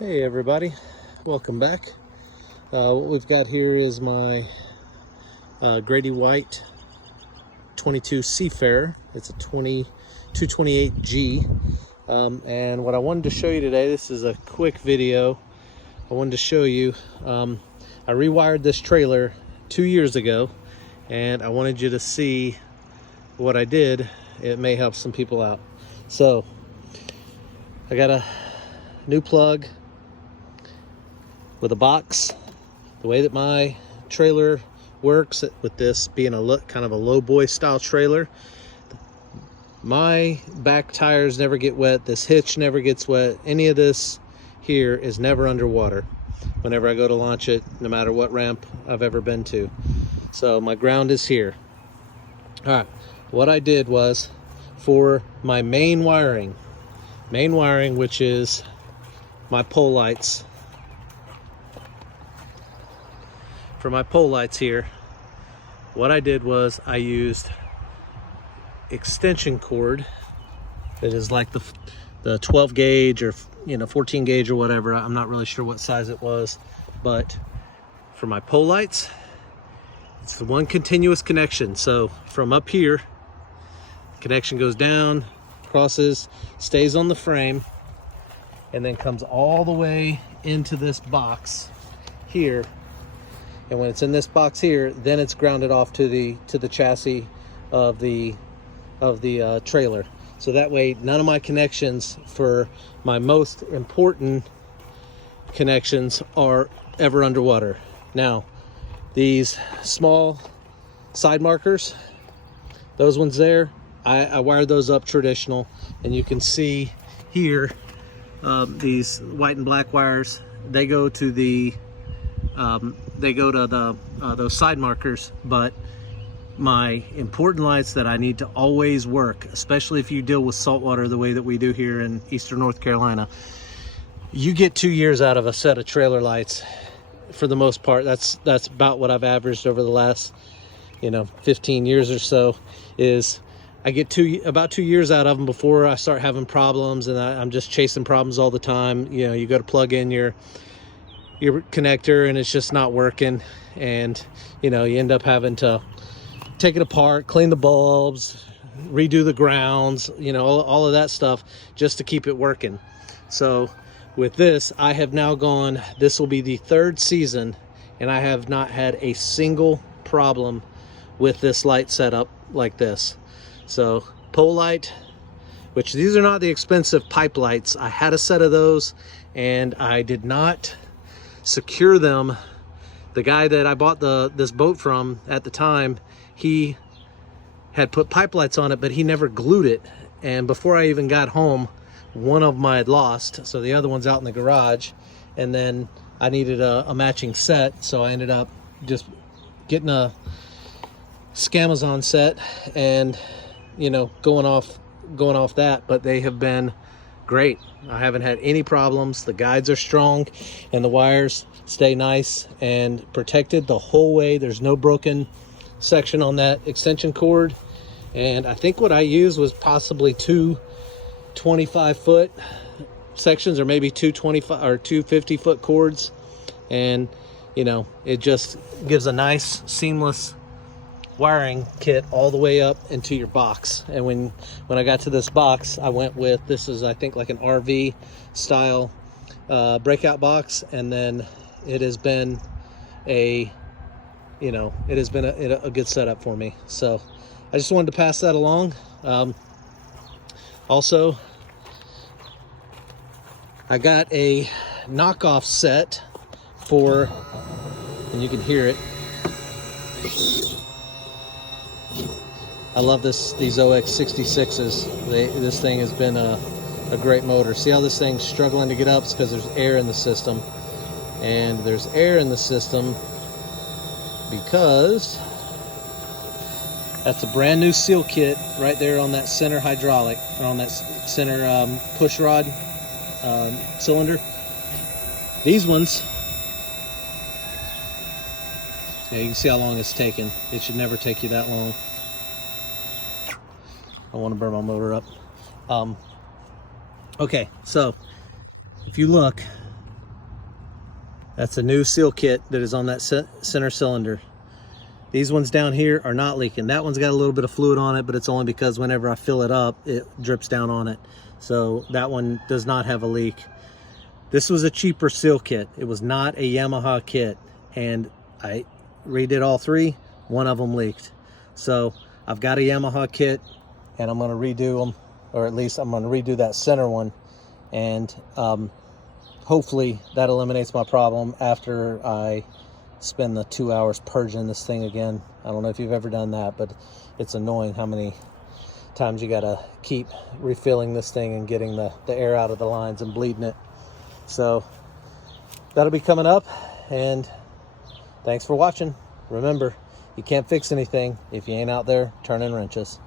Hey everybody, welcome back. What we've got here is my Grady White 22 Seafarer. It's a 228G. And what I wanted to show you today, this is a quick video. I wanted to show you, I rewired this trailer 2 years ago, and I wanted you to see what I did. It may help some people out. So, I got a new plug with a box. The way that my trailer works, with this being kind of a low boy style trailer, my back tires never get wet, this hitch never gets wet, any of this here is never underwater whenever I go to launch it, no matter what ramp I've ever been to. So my ground is here. All right, what I did was, for my main wiring, which is my pole lights, for my pole lights here, what I did was I used extension cord that is like the 12 gauge or 14 gauge or whatever. I'm not really sure what size it was, but for my pole lights, it's the one continuous connection. So from up here, connection goes down, crosses, stays on the frame, and then comes all the way into this box here. And when it's in this box here, then it's grounded off to the chassis of the trailer. So that way, none of my connections for my most important connections are ever underwater. Now, these small side markers, those ones there, I wired those up traditional, and you can see here these white and black wires. They go to those side markers, but my important lights that I need to always work, especially if you deal with saltwater the way that we do here in Eastern North Carolina, you get 2 years out of a set of trailer lights for the most part. That's about what I've averaged over the last 15 years or so, is I get about 2 years out of them before I start having problems, and I'm just chasing problems all the time. You go to plug in your connector and it's just not working, and you end up having to take it apart, clean the bulbs, redo the grounds, all of that stuff just to keep it working. So with this, I have now gone, this will be the third season, and I have not had a single problem with this light setup like this. So pole light, which these are not the expensive pipe lights. I had a set of those and I did not secure them. The guy that I bought this boat from at the time, he had put pipe lights on it, but he never glued it. And before I even got home, one of them I had lost, so the other one's out in the garage. And then I needed a matching set, so I ended up just getting a Scamazon set and going off that. But they have been great. I haven't had any problems. The guides are strong and the wires stay nice and protected the whole way. There's no broken section on that extension cord. And I think what I used was possibly two 25-foot sections, or maybe two 25 or two 50-foot cords. And it just gives a nice seamless wiring kit all the way up into your box. And when I got to this box, I went with, this is I think like an RV style breakout box, and then it has been a good setup for me. So I just wanted to pass that along. Also, I got a knockoff set for, and you can hear it, I love these OX66s. This thing has been a great motor. See how this thing's struggling to get up? It's because there's air in the system. And there's air in the system because that's a brand new seal kit right there on that center hydraulic, or on that center push rod cylinder. These ones, you can see how long it's taken. It should never take you that long. I don't want to burn my motor up. Okay, so if you look, That's a new seal kit that is on that center cylinder. These ones down here are not leaking. That one's got a little bit of fluid on it, but it's only because whenever I fill it up, it drips down on it. So that one does not have a leak. This was a cheaper seal kit. It was not a Yamaha kit. And I redid all three. One of them leaked. So I've got a Yamaha kit and I'm gonna redo them, or at least I'm gonna redo that center one. And hopefully that eliminates my problem after I spend the 2 hours purging this thing again. I don't know if you've ever done that, but it's annoying how many times you gotta keep refilling this thing and getting the air out of the lines and bleeding it. So that'll be coming up, and thanks for watching. Remember, you can't fix anything if you ain't out there turning wrenches.